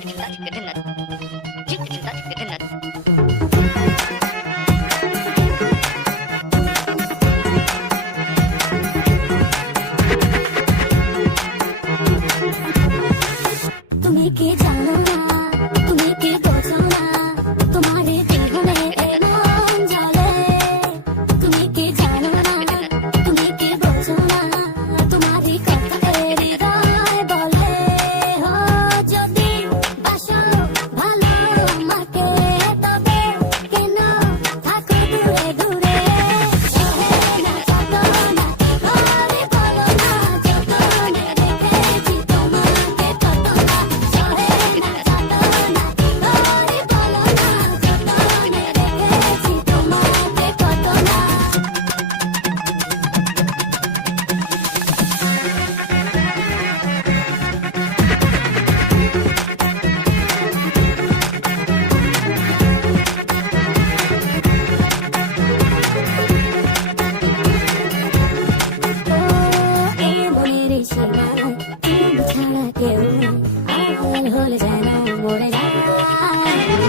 তুমি কি জানো না, তুমি কি বোঝো না, তোমার জীবনে এমন জ্বলে। তুমি কি জানো না, তুমি কি বোঝো না, তোমারই কথা হৃদয় বলে। ও যদি বাসো ভালো আমাকে, তবে কেন থাকো দূরে দূরে। সহে না যত না ঘরে বলো না, যতনে রেখেছি তোমাকে কত না। সহে না যত না ঘরে বলো না, যতনে রেখেছি তোমাকে কত না। এই মনের সীমানায় তুমি ছাড়া কেউ নাই, আড়াল হলে যেন মরে যায়।